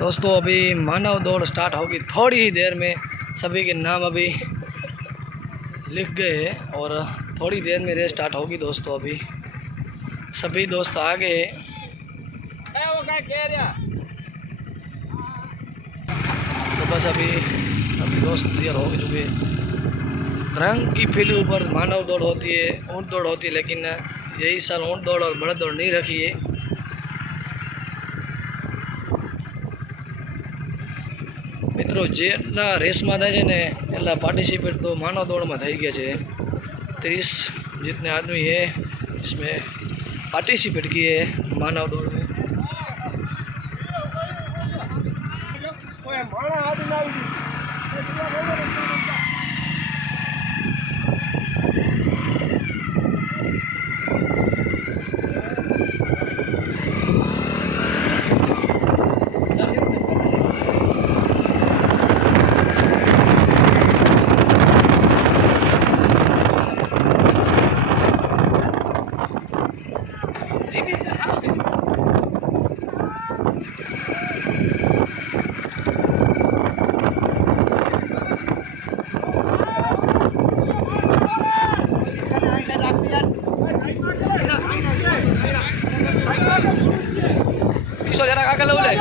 दोस्तों अभी मानव दौड़ स्टार्ट होगी थोड़ी ही देर में। सभी के नाम अभी लिख गए हैं और थोड़ी देर में रेस स्टार्ट होगी। दोस्तों अभी सभी दोस्त आ गए। तो बस अभी दोस्त क्लियर हो चुके। रंग की फील्ड ऊपर मानव दौड़ होती है, ऊँट दौड़ होती है, लेकिन यही साल ऊँट दौड़ और बड़द दौड़ नहीं रखी है। मित्रों जेटला रेस में थाय छे ने एटला पार्टिसिपेट तो मानव दौड़ में थई गया है। 30 जितने आदमी है इसमें पार्टिसिपेट किए हैं मानव दौड़ में। किशोर जरा आगे लो ले।